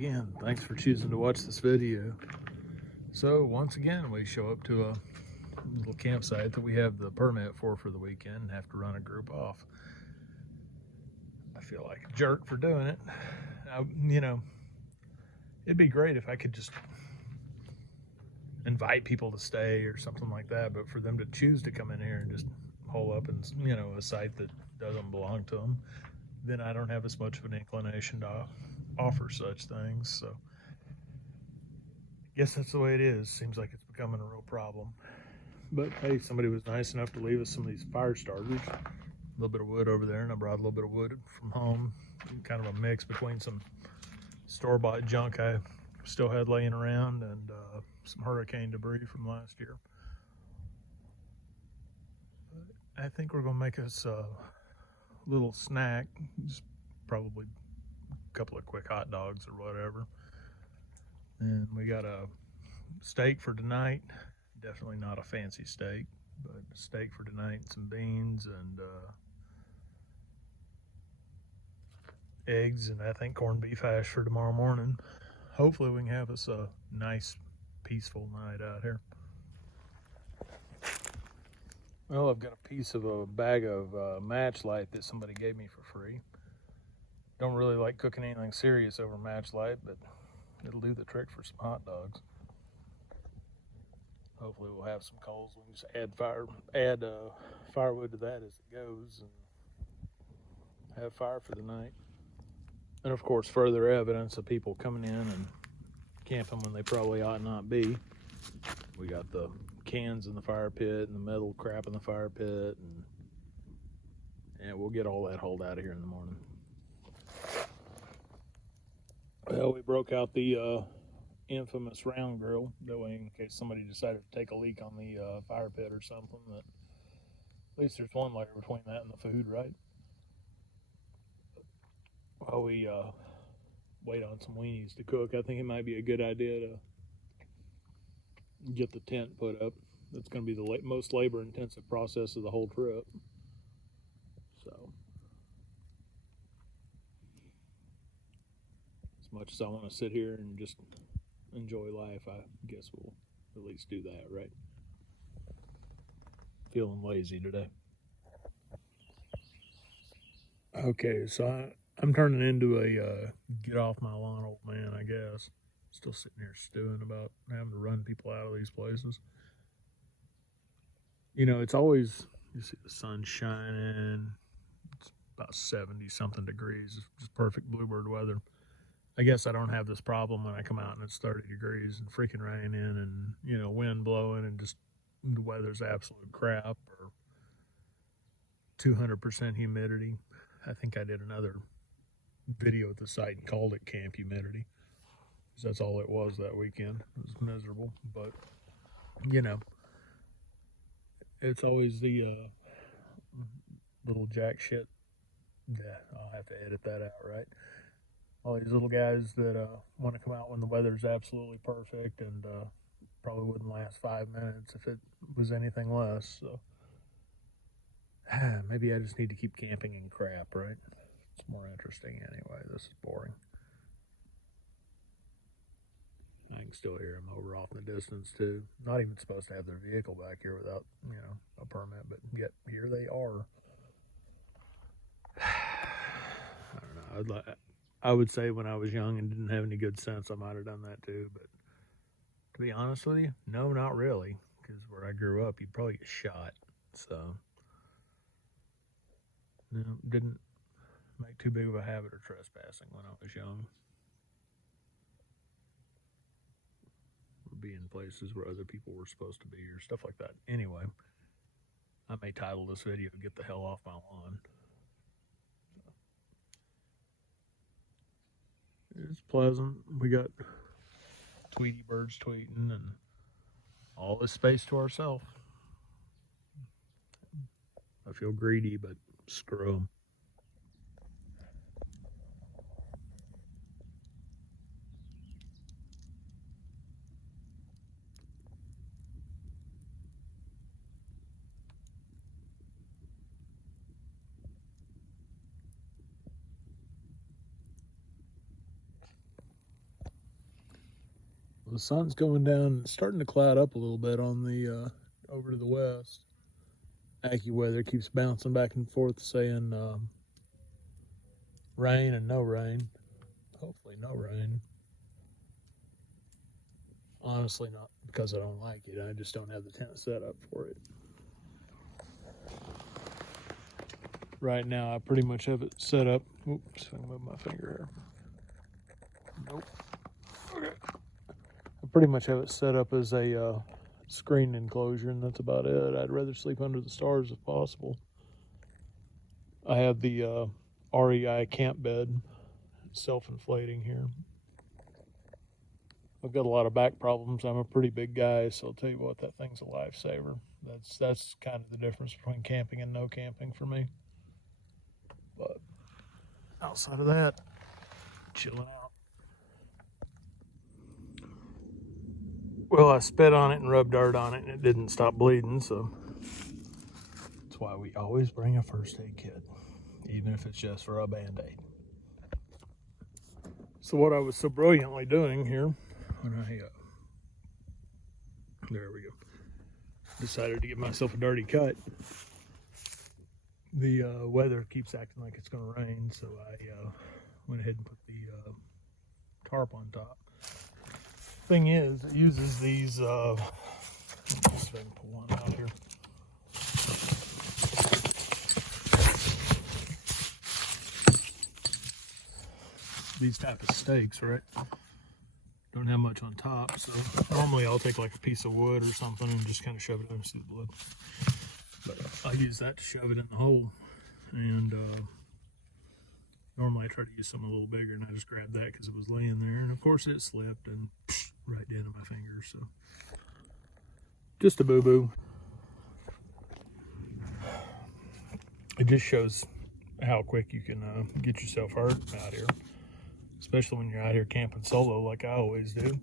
again. Thanks for choosing to watch this video. So once again, we show up to a little campsite that we have the permit for the weekend and have to run a group off. I feel like a jerk for doing it. It'd be great if I could just invite people to stay or something like that, but for them to choose to come in here and just hole up in, a site that doesn't belong to them, then I don't have as much of an inclination to offer such things. So I guess that's the way it is. Seems like it's becoming a real problem. But hey, somebody was nice enough to leave us some of these fire starters. A little bit of wood over there, and I brought a little bit of wood from home. Kind of a mix between some store-bought junk I still had laying around and some hurricane debris from last year. I think we're going to make us a little snack, just probably a couple of quick hot dogs or whatever. And we got a steak for tonight. Definitely not a fancy steak, but a steak for tonight, some beans and eggs, and I think corned beef hash for tomorrow morning. Hopefully we can have us a nice, peaceful night out here. Well, I've got a piece of a bag of Match Light that somebody gave me for free. Don't really like cooking anything serious over Match Light, but it'll do the trick for some hot dogs. Hopefully we'll have some coals. We can just add firewood to that as it goes and have fire for the night. And of course, further evidence of people coming in and camping when they probably ought not be. We got the cans in the fire pit and the metal crap in the fire pit, and we'll get all that hauled out of here in the morning. Well, we broke out the infamous round grill, that way in case somebody decided to take a leak on the fire pit or something, that at least there's one layer between that and the food, right? While we wait on some weenies to cook, I think it might be a good idea to get the tent put up. That's going to be the most labor-intensive process of the whole trip. So, as much as I want to sit here and just enjoy life, I guess we'll at least do that, right? Feeling lazy today. Okay, so I'm turning into a get off my lawn old man, I guess. Still sitting here stewing about having to run people out of these places. It's always, you see the sun shining. It's about 70-something degrees. It's just perfect bluebird weather. I guess I don't have this problem when I come out and it's 30 degrees and freaking raining and, wind blowing and just the weather's absolute crap or 200% humidity. I think I did another video at the site and called it Camp Humidity, because that's all it was that weekend. It was miserable, but it's always the little jack shit. Yeah, I'll have to edit that out, right? All these little guys that want to come out when the weather's absolutely perfect and probably wouldn't last 5 minutes if it was anything less. So maybe I just need to keep camping in crap, right? It's more interesting anyway. This is boring. I can still hear them over off in the distance too. Not even supposed to have their vehicle back here without, a permit, but yet here they are. I don't know. I would say when I was young and didn't have any good sense, I might have done that too. But to be honest with you, no, not really. Because where I grew up, you'd probably get shot. So, didn't make too big of a habit of trespassing when I was young. Or be in places where other people were supposed to be or stuff like that. Anyway, I may title this video, Get the Hell Off My Lawn. It's pleasant. We got Tweety birds tweeting and all this space to ourselves. I feel greedy, but screw them. The sun's going down. It's starting to cloud up a little bit on the over to the west. AccuWeather keeps bouncing back and forth saying rain and no rain. Hopefully no rain. Honestly, not because I don't like it. I just don't have the tent set up for it. Right now, I pretty much have it set up. Oops, I move my finger here. Nope. Okay. I pretty much have it set up as a screen enclosure, and that's about it. I'd rather sleep under the stars if possible. I have the REI camp bed, self-inflating here. I've got a lot of back problems. I'm a pretty big guy, so I'll tell you what, that thing's a lifesaver. That's kind of the difference between camping and no camping for me. But outside of that, chilling out. Well, I spit on it and rubbed dirt on it, and it didn't stop bleeding, so that's why we always bring a first aid kit, even if it's just for a Band-Aid. So what I was so brilliantly doing here, when I there we go, decided to give myself a dirty cut. The weather keeps acting like it's going to rain, so I went ahead and put the tarp on top. Thing is, it uses these, let's see if I can pull one out here. These type of stakes, right? Don't have much on top, so normally I'll take like a piece of wood or something and just kind of shove it into the wood. But I use that to shove it in the hole, and normally I try to use something a little bigger, and I just grabbed that because it was laying there, and of course it slipped and right down to my fingers. So just a boo-boo. It just shows how quick you can get yourself hurt out here, especially when you're out here camping solo like I always do.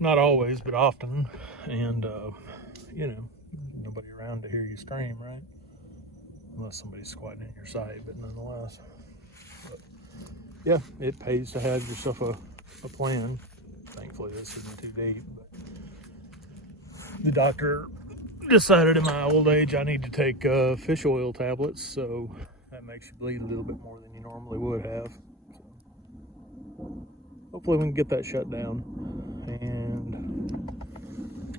Not always, but often. And you know, nobody around to hear you scream, right? Unless somebody's squatting in your sight, but nonetheless. But yeah, it pays to have yourself a plan. Thankfully this isn't too deep, but the doctor decided in my old age I need to take fish oil tablets, so that makes you bleed a little bit more than you normally would have. So hopefully we can get that shut down. And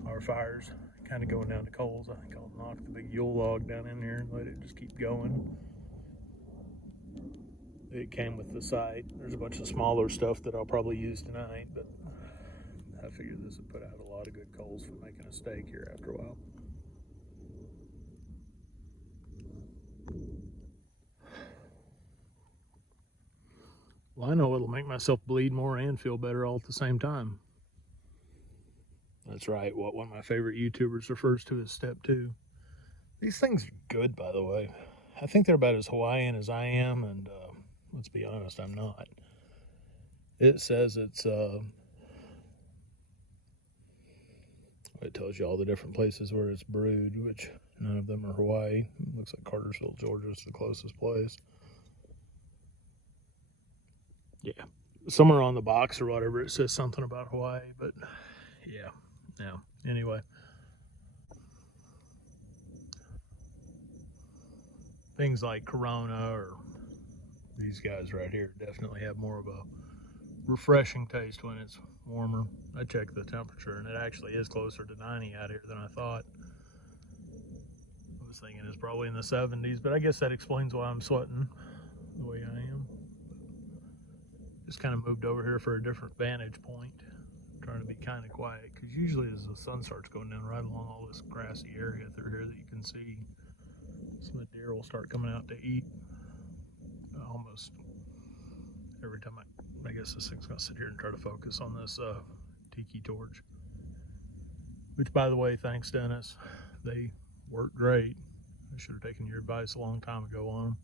our fire's kind of going down to coals. I think I'll knock the big Yule log down in there and let it just keep going. It came with the site. There's a bunch of smaller stuff that I'll probably use tonight, but I figured this would put out a lot of good coals for making a steak here after a while. Well, I know it'll make myself bleed more and feel better all at the same time. That's right, what one of my favorite YouTubers refers to as step 2. These things are good, by the way. I think they're about as Hawaiian as I am, and let's be honest, I'm not. It says it's, it tells you all the different places where it's brewed, which none of them are Hawaii. It looks like Cartersville, Georgia is the closest place. Yeah, somewhere on the box or whatever it says something about Hawaii, but yeah, no. Anyway, things like Corona or these guys right here definitely have more of a refreshing taste when it's warmer. I checked the temperature and it actually is closer to 90 out here than I thought. I was thinking it's probably in the 70s, but I guess that explains why I'm sweating the way I am. Just kind of moved over here for a different vantage point, trying to be kind of quiet, because usually as the sun starts going down right along all this grassy area through here that you can see, some of the deer will start coming out to eat almost every time I guess this thing's going to sit here and try to focus on this tiki torch, which, by the way, thanks Dennis, they work great. I should have taken your advice a long time ago on them.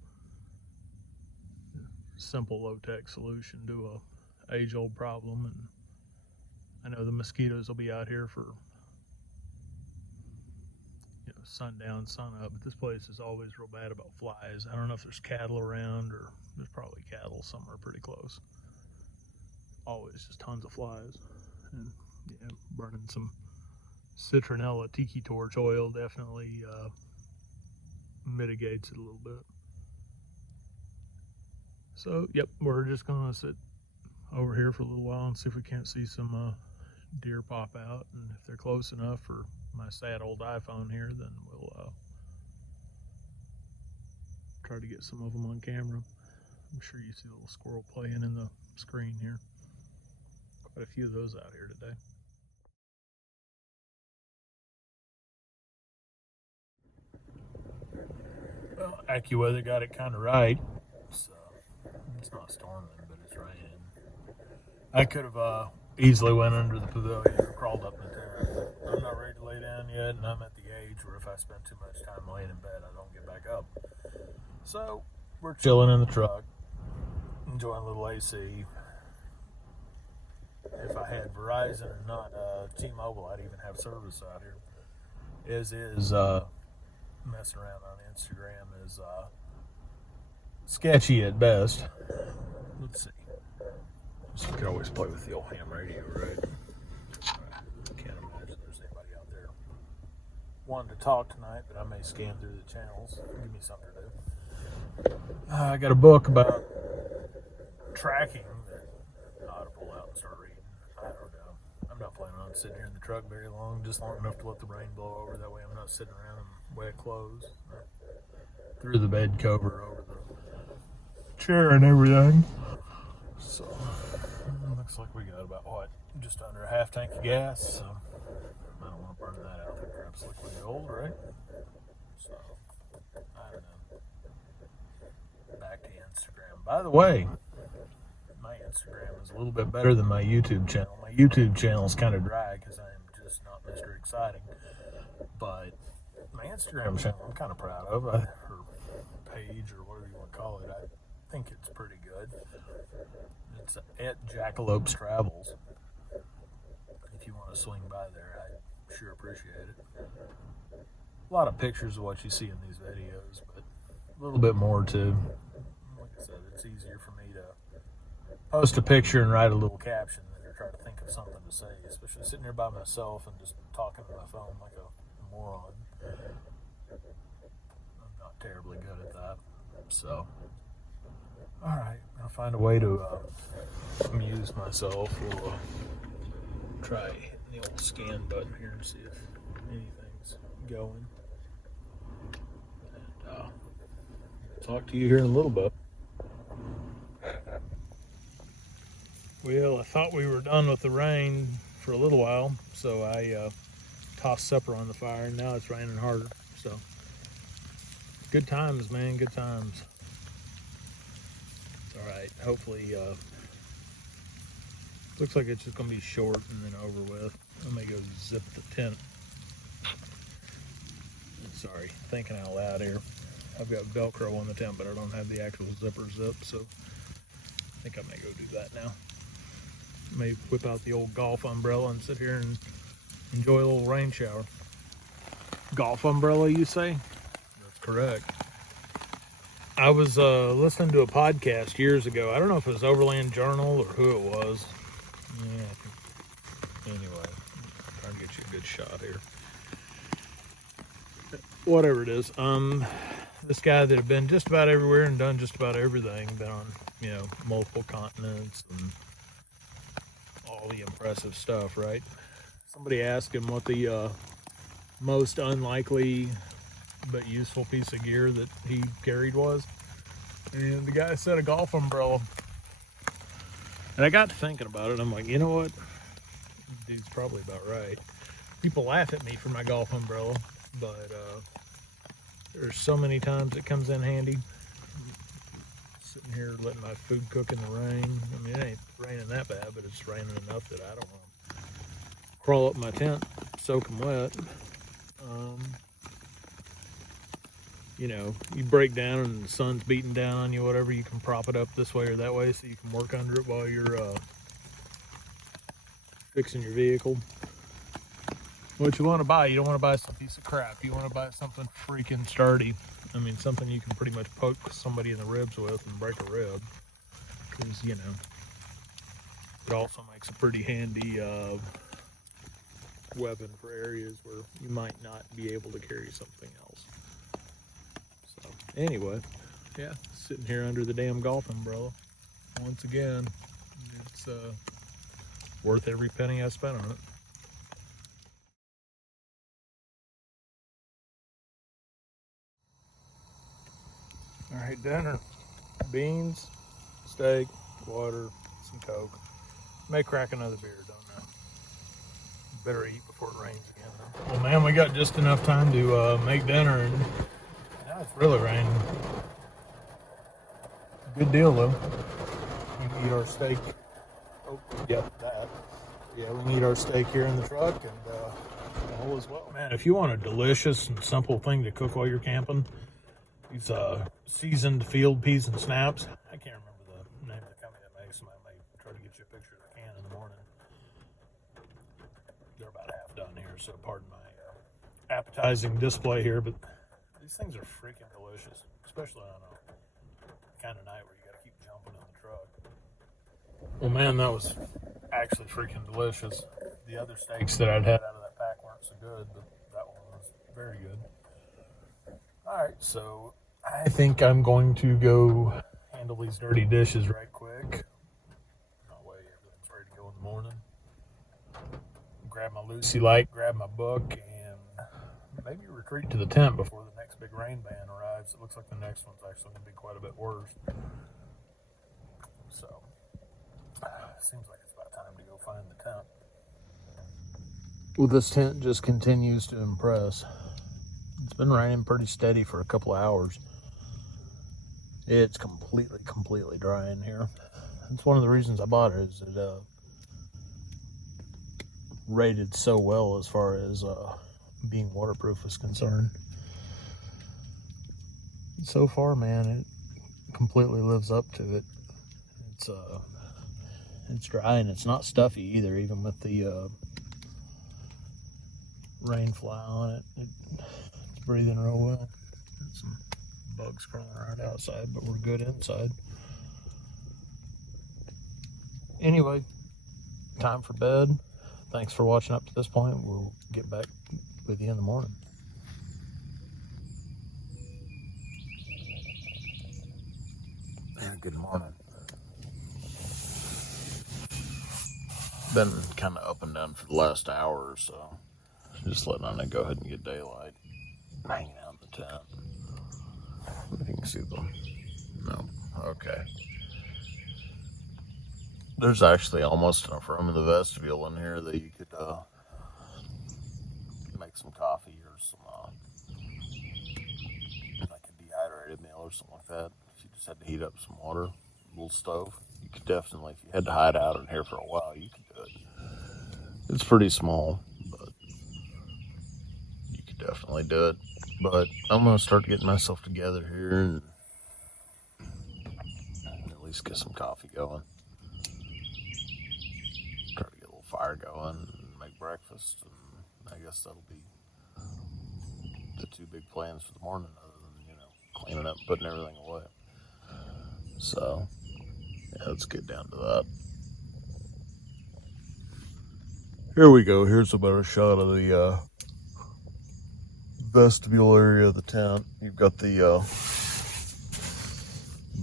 Simple low-tech solution to a age-old problem, and I know the mosquitoes will be out here for sundown, sun up, but this place is always real bad about flies. I don't know if there's cattle around, or there's probably cattle somewhere pretty close. Always just tons of flies. And yeah, burning some citronella tiki torch oil definitely mitigates it a little bit. So, yep, we're just gonna sit over here for a little while and see if we can't see some deer pop out. And if they're close enough for my sad old iPhone here, then we'll try to get some of them on camera. I'm sure you see a little squirrel playing in the screen here. Quite a few of those out here today. Well, AccuWeather got it kind of right. So it's not storming, but it's raining. I could have easily went under the pavilion or crawled up in the tent. I'm not ready to lay down yet, and I'm at the age where if I spend too much time laying in bed, I don't get back up. So we're chilling in the truck, enjoying a little AC. If I had Verizon and not T-Mobile, I'd even have service out here. Messing around on Instagram is sketchy at best. Let's see. So you could always play with the old ham radio, right? Can't imagine there's anybody out there wanting to talk tonight, but I may scan through the channels. Give me something to do. I got a book about tracking that I ought to pull out and start reading. I don't know. I'm not planning on sitting here in the truck very long, just long enough to let the rain blow over. That way I'm not sitting around in wet clothes. Threw the bed cover over the chair and everything. So, looks like we got about, just under a half tank of gas. So, I don't want to burn that out. That crap's liquid gold, right? So, I don't know. Back to Instagram. By the way, my Instagram is a little bit better than my YouTube channel. My YouTube channel is kind of dry because I am just not Mr. Exciting. But my Instagram channel, I'm kind of proud of, or page, or whatever you want to call it. I think it's pretty good. It's at Jackalopes Travels. If you want to swing by there, I sure appreciate it. A lot of pictures of what you see in these videos, but a little bit more too. Like I said, it's easier for me to post a picture and write a little caption than to try to think of something to say, especially sitting here by myself and just talking to my phone like a moron. I'm not terribly good at that. So, alright, I'll find a way to amuse myself. We'll try hitting the old scan button here and see if anything's going. And talk to you here in a little bit. Well, I thought we were done with the rain for a little while, so I tossed supper on the fire, and now it's raining harder. So, good times, man, good times. All right, hopefully, looks like it's just gonna be short and then over with. I may go zip the tent. Sorry, thinking out loud here. I've got Velcro on the tent, but I don't have the actual zipper zip, so I think I may go do that now. May whip out the old golf umbrella and sit here and enjoy a little rain shower. Golf umbrella, you say? That's correct. I was listening to a podcast years ago. I don't know if it was Overland Journal or who it was. Yeah. Anyway, I'm trying to get you a good shot here. Whatever it is. This guy that had been just about everywhere and done just about everything. Been on, multiple continents and all the impressive stuff, right? Somebody asked him what the most unlikely but useful piece of gear that he carried was, and the guy said a golf umbrella. And I got to thinking about it. I'm like, you know what? Dude's probably about right. People laugh at me for my golf umbrella, but there's so many times it comes in handy. Sitting here letting my food cook in the rain. I mean, it ain't raining that bad, but it's raining enough that I don't want to crawl up my tent, soak them wet. You break down and the sun's beating down on you, whatever, you can prop it up this way or that way so you can work under it while you're fixing your vehicle. What you want to buy, you don't want to buy some piece of crap. You want to buy something freaking sturdy. I mean, something you can pretty much poke somebody in the ribs with and break a rib. Because, It also makes a pretty handy weapon for areas where you might not be able to carry something else. So anyway, yeah, sitting here under the damn golf umbrella once again. It's worth every penny I spent on it. All right, dinner: beans, steak, water, some Coke. May crack another beer, don't know. Better eat before it rains again, though. Well, man, we got just enough time to make dinner, and now it's really raining. Good deal, though. We can eat our steak. Oh, yeah, that. Yeah, we can eat our steak here in the truck, and all as well. Man, if you want a delicious and simple thing to cook while you're camping, these seasoned field peas and snaps. I can't remember the name of the company that makes them. I may try to get you a picture of the can in the morning. They're about half done here, so pardon my appetizing display here, but these things are freaking delicious, especially on a kind of night where you got to keep jumping in the truck. Well, man, that was actually freaking delicious. The other steaks that I'd had out of that pack weren't so good, but that one was very good. All right, so I think I'm going to go handle these dirty dishes right quick. That way everything's ready to go in the morning. Grab my Lucy Light, grab my book, and maybe retreat to the tent before the next big rain ban arrives. It looks like the next one's actually going to be quite a bit worse. So, it seems like it's about time to go find the tent. Well, this tent just continues to impress. It's been raining pretty steady for a couple of hours. It's completely dry in here. That's one of the reasons I bought it, is it rated so well as far as being waterproof is concerned. So far, man, it completely lives up to it. It's dry and it's not stuffy either, even with the rain fly on it. It's breathing real well. Got some bugs crawling around outside, but we're good inside. Anyway, time for bed. Thanks for watching up to this point. We'll get back with you in the morning. Good morning. Been kind of up and down for the last hour or so. Just letting on it go ahead and get daylight. Hanging out in the tent. If you can see them. No. Okay. There's actually almost enough room in the vestibule in here that you could make some coffee or some like a dehydrated meal or something like that. If you just had to heat up some water, a little stove, you could definitely, if you had to hide out in here for a while, you could do it. It's pretty small, but you could definitely do it. But I'm going to start getting myself together here and at least get some coffee going. Try to get a little fire going and make breakfast. And I guess that'll be the two big plans for the morning, other than, cleaning up and putting everything away. So, yeah, let's get down to that. Here we go. Here's a better shot of the vestibule area of the tent. You've got the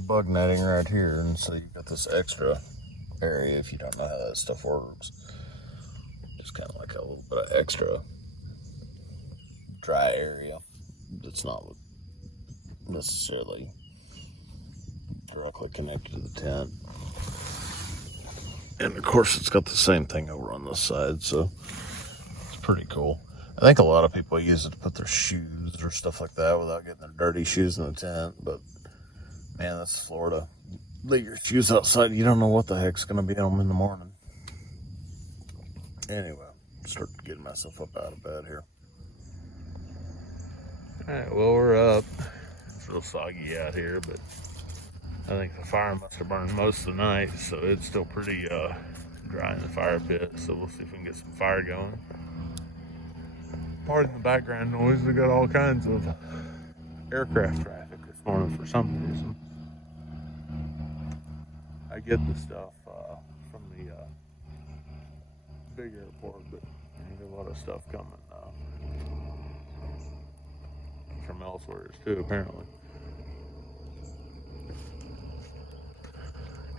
bug netting right here, and so you've got this extra area if you don't know how that stuff works. Just kind of like a little bit of extra dry area that's not necessarily directly connected to the tent. And of course it's got the same thing over on this side, so it's pretty cool. I think a lot of people use it to put their shoes or stuff like that without getting their dirty shoes in the tent, but man, that's Florida. Leave your shoes outside, you don't know what the heck's gonna be on them in the morning. Anyway, start getting myself up out of bed here. Alright, well, we're up. It's real soggy out here, but I think the fire must have burned most of the night, so it's still pretty dry in the fire pit, so we'll see if we can get some fire going. Pardon the background noise, we got all kinds of aircraft traffic this morning for some reason. I get the stuff from the big airport, but there's a lot of stuff coming from elsewhere too, apparently.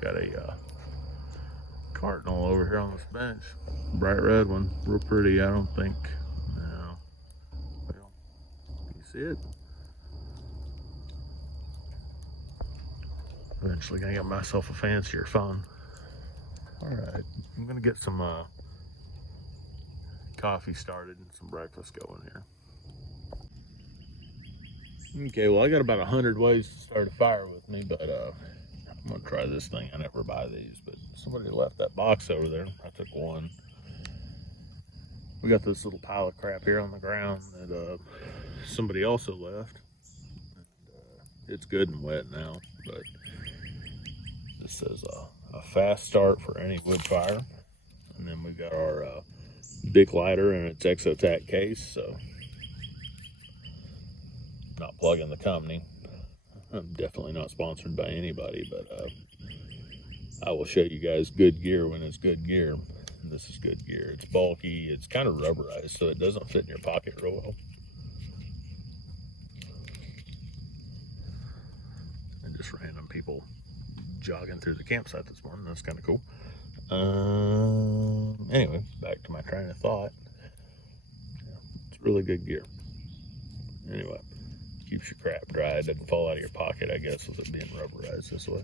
Got a cardinal over here on this bench, bright red one, real pretty. I don't think, no, well, you see it? Eventually gonna get myself a fancier phone. All right, I'm gonna get some coffee started and some breakfast going here. Okay, well, I got about 100 ways to start a fire with me, but I'm gonna try this thing. I never buy these, but somebody left that box over there. I took one. We got this little pile of crap here on the ground that somebody also left. And, it's good and wet now, but this says a fast start for any wood fire. And then we got our Bic lighter in its Exotac case, so not plugging the company. I'm definitely not sponsored by anybody, but I will show you guys good gear when it's good gear. And this is good gear. It's bulky, it's kind of rubberized, so it doesn't fit in your pocket real well. And just random people jogging through the campsite this morning. That's kind of cool. Anyway, back to my train of thought. Yeah, it's really good gear. Anyway, keeps your crap dry. It doesn't fall out of your pocket, I guess, with it being rubberized this way.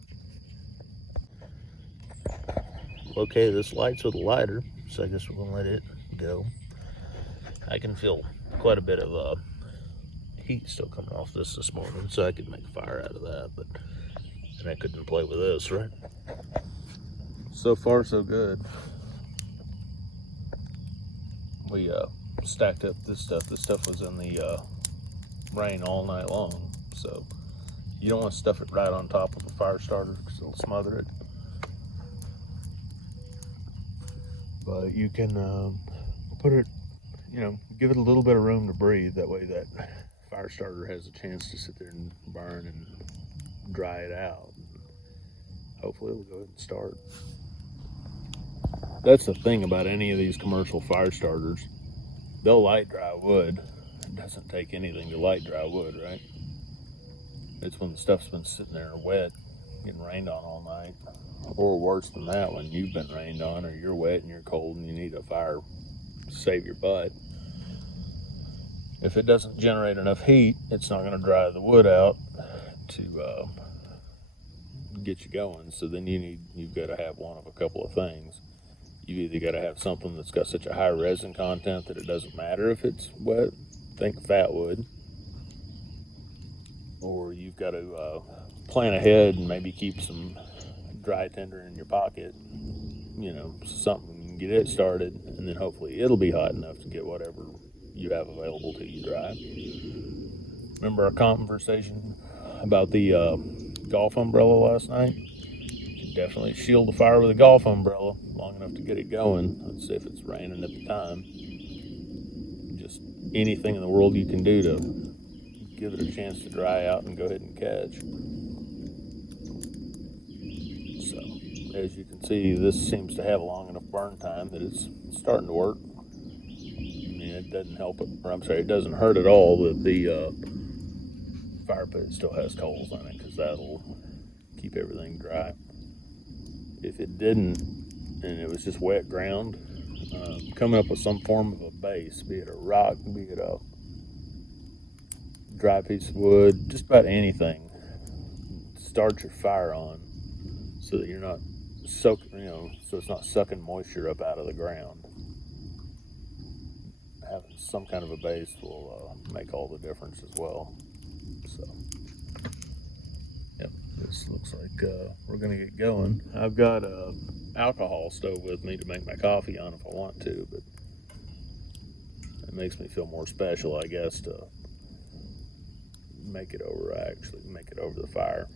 Okay, this light's with a lighter, so I guess we're gonna let it go. I can feel quite a bit of heat still coming off this morning, so I could make a fire out of that, but and I couldn't play with this, right? So far, so good. We stacked up this stuff. This stuff was in the rain all night long, so you don't want to stuff it right on top of a fire starter because it'll smother it. But you can put it, give it a little bit of room to breathe. That way that fire starter has a chance to sit there and burn and dry it out. Hopefully it'll go ahead and start. That's the thing about any of these commercial fire starters. They'll light dry wood. It doesn't take anything to light dry wood, right? It's when the stuff's been sitting there wet, getting rained on all night. Or worse than that, when you've been rained on, or you're wet and you're cold and you need a fire to save your butt. If it doesn't generate enough heat, it's not going to dry the wood out to get you going. So then you've got to have one of a couple of things. You've either got to have something that's got such a high resin content that it doesn't matter if it's wet. Think fat wood. Or you've got to plan ahead and maybe keep some dry tinder in your pocket, something, get it started, and then hopefully it'll be hot enough to get whatever you have available to you dry. Remember our conversation about the golf umbrella last night? You can definitely shield the fire with a golf umbrella long enough to get it going. Let's see if it's raining at the time. Just anything in the world you can do to give it a chance to dry out and go ahead and catch. As you can see, this seems to have a long enough burn time that it's starting to work. I mean, it doesn't help it, it doesn't hurt at all that the fire pit still has coals on it, because that'll keep everything dry. If it didn't, and it was just wet ground, coming up with some form of a base, be it a rock, be it a dry piece of wood, just about anything, start your fire on so that you're not so it's not sucking moisture up out of the ground. Having some kind of a base will make all the difference as well. So, yep, this looks like we're gonna get going. I've got a alcohol stove with me to make my coffee on if I want to, but it makes me feel more special, I guess, to make it over the fire.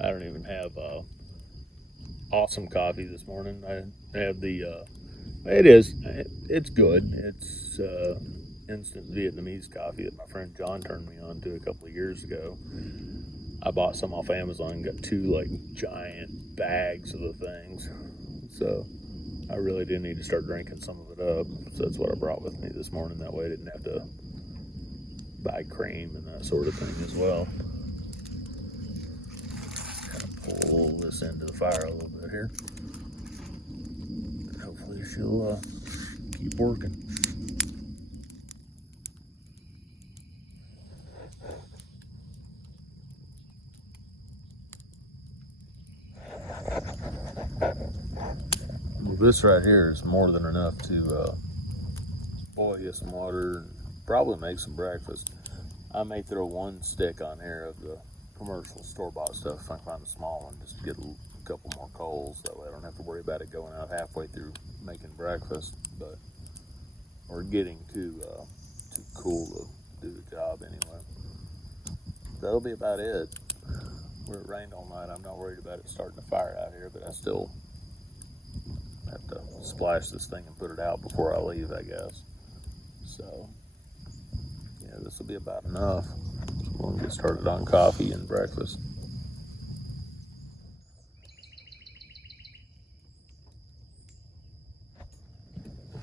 I don't even have awesome coffee this morning. I have the it's good. It's instant Vietnamese coffee that my friend John turned me on to a couple of years ago. I bought some off Amazon and got 2 like giant bags of the things. So I really do need to start drinking some of it up. So that's what I brought with me this morning. That way I didn't have to buy cream and that sort of thing as well. Kind of pull this into the fire a little bit here. Hopefully she'll keep working. Well, this right here is more than enough to boil you some water, probably make some breakfast. I may throw 1 stick on here of the commercial store-bought stuff if I can find a small one, just to get a couple more coals. That way I don't have to worry about it going out halfway through making breakfast. But we're getting too cool to do the job anyway. That'll be about it. Where it rained all night, I'm not worried about it starting a fire out here, but I still have to splash this thing and put it out before I leave, I guess. So, yeah, this will be about enough. We'll get started on coffee and breakfast.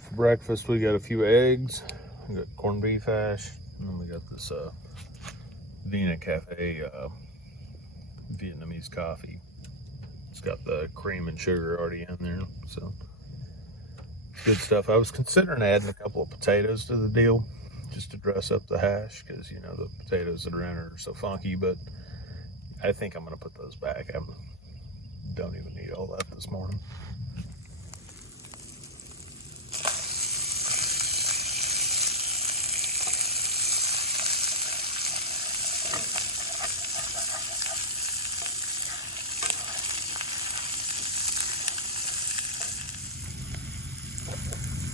For breakfast, we got a few eggs, we got corned beef hash, and then we got this Vina Cafe Vietnamese coffee. It's got the cream and sugar already in there, so good stuff. I was considering adding a couple of potatoes to the deal just to dress up the hash, because you know the potatoes that are in are so funky, but I think I'm going to put those back. I don't even need all that this morning.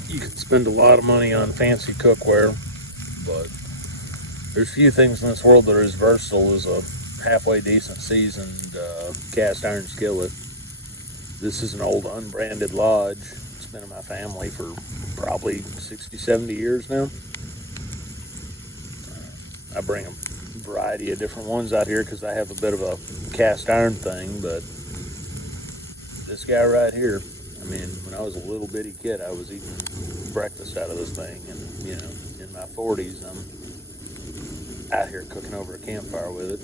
You can spend a lot of money on fancy cookware, but there's few things in this world that are as versatile as a halfway decent seasoned cast iron skillet. This is an old unbranded Lodge. It's been in my family for probably 60, 70 years now. I bring a variety of different ones out here because I have a bit of a cast iron thing, but this guy right here, I mean, when I was a little bitty kid, I was eating breakfast out of this thing, and you know, in my 40s, I'm out here cooking over a campfire with it.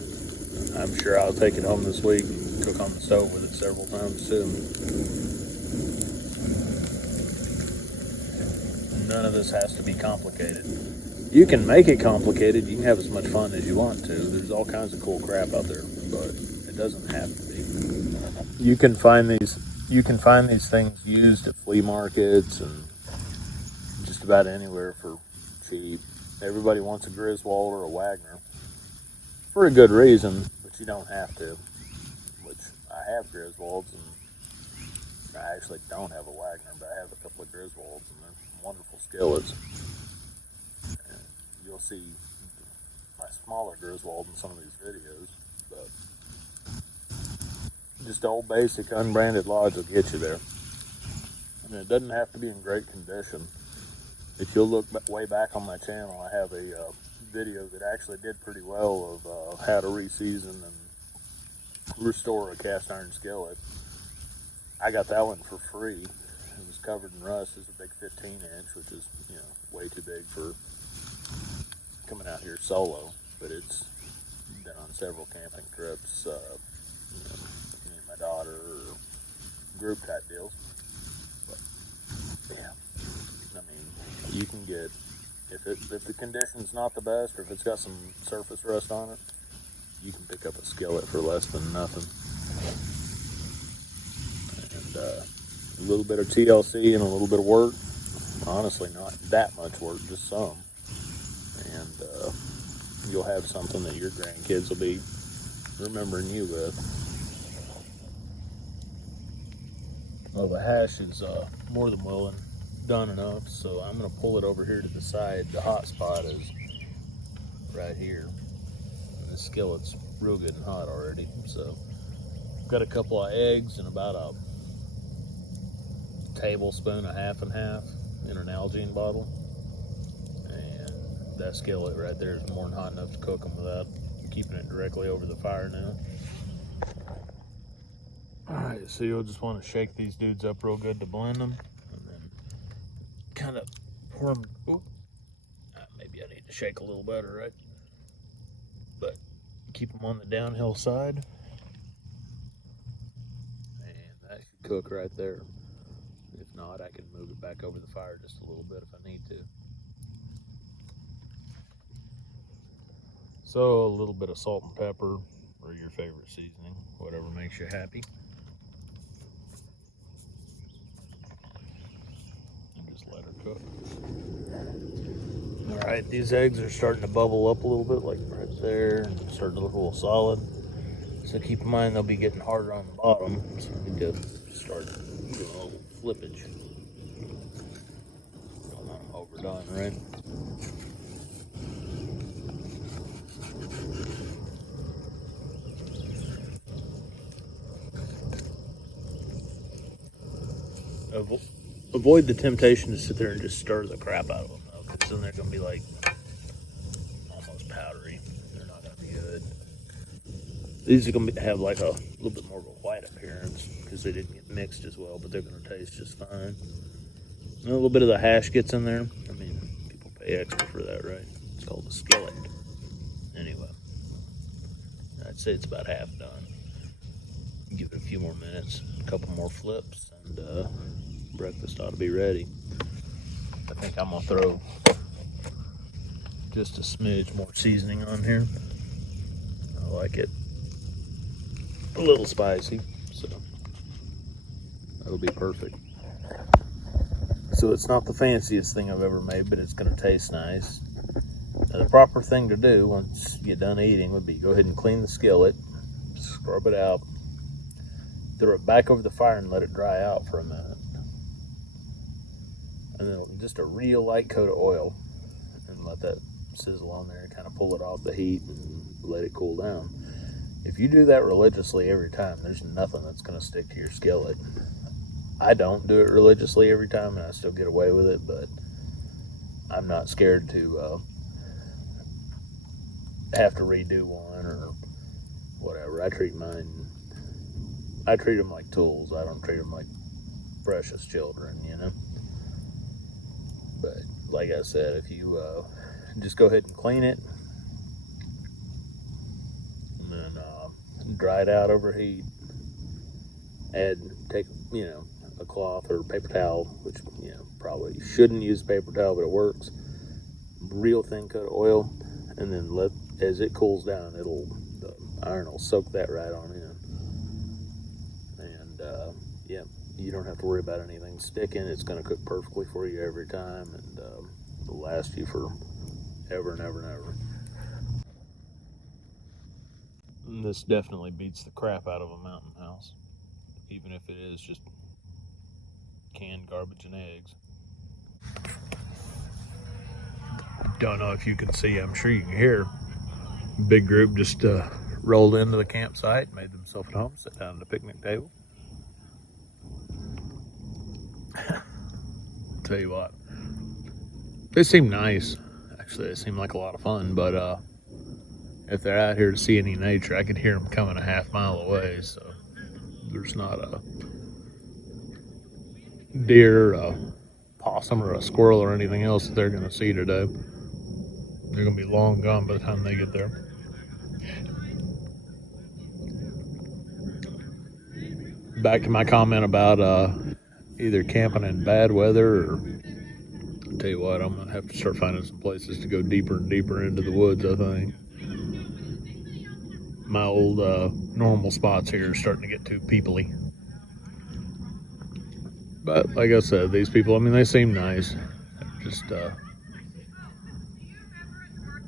I'm sure I'll take it home this week and cook on the stove with it several times too. None of this has to be complicated. You can make it complicated. You can have as much fun as you want to. There's all kinds of cool crap out there, but it doesn't have to be. You can find these things used at flea markets and just about anywhere for cheap. Everybody wants a Griswold or a Wagner for a good reason, but you don't have to. Which I have Griswolds, and I actually don't have a Wagner, but I have a couple of Griswolds, and they're wonderful skillets. And you'll see my smaller Griswold in some of these videos, but just old basic unbranded Lodge will get you there. I mean, it doesn't have to be in great condition. If you'll look way back on my channel, I have a video that actually did pretty well of how to reseason and restore a cast iron skillet. I got that one for free. It was covered in rust. It's a big 15-inch, which is, you know, way too big for coming out here solo. But it's been on several camping trips, you know, with me and my daughter, or group type deals. But yeah, I mean, you can get, if the condition's not the best, or if it's got some surface rust on it, you can pick up a skillet for less than nothing. And a little bit of TLC and a little bit of work. Honestly, not that much work, just some. And you'll have something that your grandkids will be remembering you with. Well, the hash is more than well and done enough, so I'm going to pull it over here to the side. The hot spot is right here. And the skillet's real good and hot already. So I've got a couple of eggs and about a tablespoon, a half and half, in an Algene bottle. And that skillet right there is more than hot enough to cook them without keeping it directly over the fire now. Alright, so you'll just want to shake these dudes up real good to blend them, and then kind of pour them. Ooh, maybe I need to shake a little better, right? But keep them on the downhill side, and that should cook right there. If not, I can move it back over the fire just a little bit if I need to. So a little bit of salt and pepper, or your favorite seasoning, whatever makes you happy. And just let her cook. All right, these eggs are starting to bubble up a little bit, like right there, and starting to look a little solid. So keep in mind they'll be getting harder on the bottom, so we need to start doing a little flippage. Don't want them overdone, right? Avoid the temptation to sit there and just stir the crap out of them, though, because then they're going to be like almost powdery. They're not going to be good. These are going to have like a little bit more of a white appearance because they didn't get mixed as well, but they're going to taste just fine. And a little bit of the hash gets in there. I mean, people pay extra for that, right? It's called a skillet. Anyway, I'd say it's about half done. Give it a few more minutes, a couple more flips, and breakfast ought to be ready. I think I'm gonna throw just a smidge more seasoning on here. I like it a little spicy, so that'll be perfect. So it's not the fanciest thing I've ever made, but it's gonna taste nice. Now, the proper thing to do once you're done eating would be go ahead and clean the skillet, scrub it out, throw it back over the fire and let it dry out for a minute. And then just a real light coat of oil and let that sizzle on there and kind of pull it off the heat and let it cool down. If you do that religiously every time, there's nothing that's going to stick to your skillet. I don't do it religiously every time and I still get away with it, but I'm not scared to have to redo one or whatever. I treat them like tools. I don't treat them like precious children, you know. But like I said, if you just go ahead and clean it and then dry it out over heat, take a cloth or paper towel, which probably shouldn't use paper towel, but it works. Real thin coat of oil, and then as it cools down, the iron will soak that right on in. You don't have to worry about anything sticking. It's going to cook perfectly for you every time, and it'll last you for ever and ever and ever. And this definitely beats the crap out of a Mountain House, even if it is just canned garbage and eggs. Don't know if you can see, I'm sure you can hear. Big group just rolled into the campsite, made themselves at home, sat down at the picnic table. Tell you what, they seem nice. Actually, they seem like a lot of fun, but if they're out here to see any nature, I could hear them coming a half mile away, so there's not a deer, a possum, or a squirrel or anything else that they're going to see today. They're going to be long gone by the time they get there. Back to my comment about either camping in bad weather, or I'll tell you what, I'm gonna have to start finding some places to go deeper and deeper into the woods. I think my old normal spots here are starting to get too peoply. But like I said, these people, I mean, they seem nice.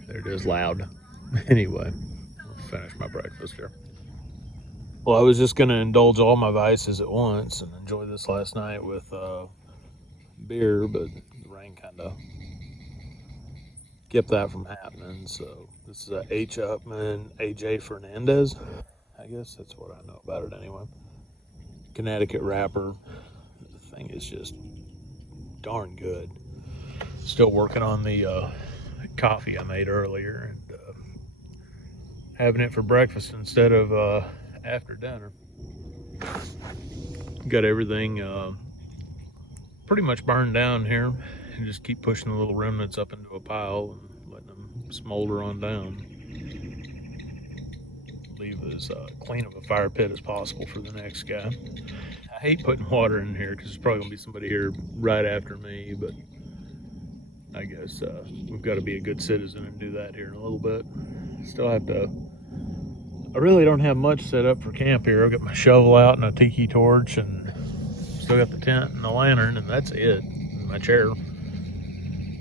They're just loud. Anyway, I'll finish my breakfast here. Well, I was just going to indulge all my vices at once and enjoy this last night with beer, but the rain kind of kept that from happening. So this is a H. Upman, AJ Fernandez. I guess that's what I know about it anyway. Connecticut wrapper. The thing is just darn good. Still working on the coffee I made earlier, and having it for breakfast instead of after dinner. Got everything pretty much burned down here, and just keep pushing the little remnants up into a pile and letting them smolder on down. Leave as clean of a fire pit as possible for the next guy. I hate putting water in here because there's probably gonna be somebody here right after me, but I guess we've got to be a good citizen and do that here in a little bit. Still have to. I really don't have much set up for camp here. I've got my shovel out and a tiki torch, and still got the tent and the lantern, and that's it. And my chair.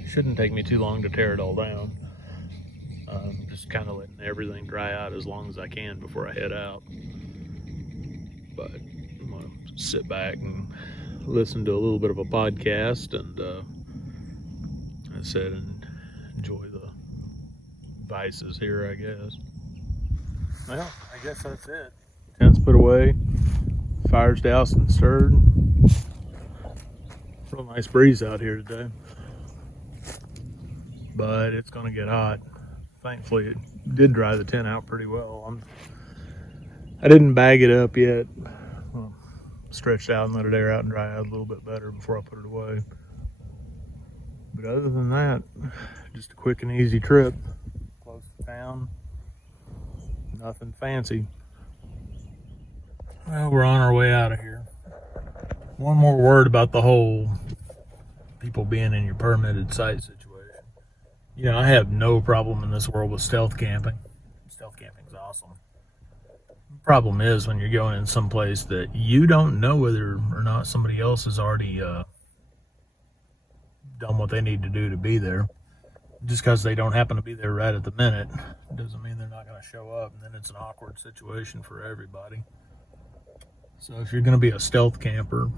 Shouldn't take me too long to tear it all down. Just kind of letting everything dry out as long as I can before I head out. But I'm gonna sit back and listen to a little bit of a podcast, and I said, and enjoy the vices here, I guess. Well, I guess that's it. Tent's put away, fire's doused and stirred. Real nice breeze out here today, but it's gonna get hot. Thankfully, it did dry the tent out pretty well. I didn't bag it up yet. Well, stretched out and let it air out and dry out a little bit better before I put it away. But other than that, just a quick and easy trip. Close to town. Nothing fancy. Well, we're on our way out of here. One more word about the whole people being in your permitted site situation. You know, I have no problem in this world with stealth camping. Stealth camping's awesome. The problem is when you're going in some place that you don't know whether or not somebody else has already done what they need to do to be there. Just because they don't happen to be there right at the minute doesn't mean they're not going to show up, and then it's an awkward situation for everybody. So if you're going to be a stealth camper,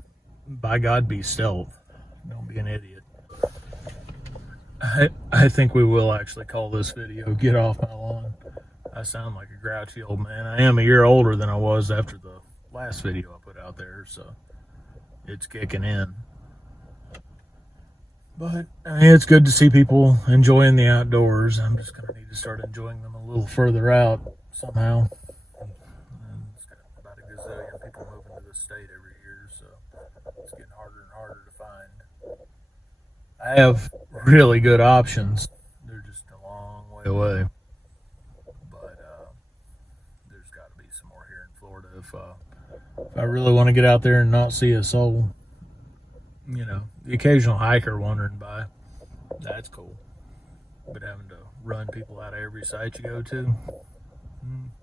by God, be stealth. Don't be an idiot. I think we will actually call this video Get Off My Lawn. I sound like a grouchy old man. I am a year older than I was after the last video I put out there, so it's kicking in. But I mean, it's good to see people enjoying the outdoors. I'm just going to need to start enjoying them a little further out somehow. And it's got about a gazillion people moving to this state every year, so it's getting harder and harder to find. I have really good options. They're just a long way away. But there's got to be some more here in Florida. If I really want to get out there and not see a soul, you know, the occasional hiker wandering by, that's cool. But having to run people out of every site you go to,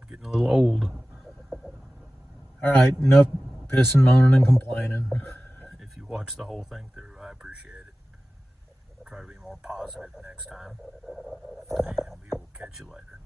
getting a little old. All right, enough pissing, moaning, and complaining. If you watch the whole thing through, I appreciate it. I'll try to be more positive next time. And we will catch you later.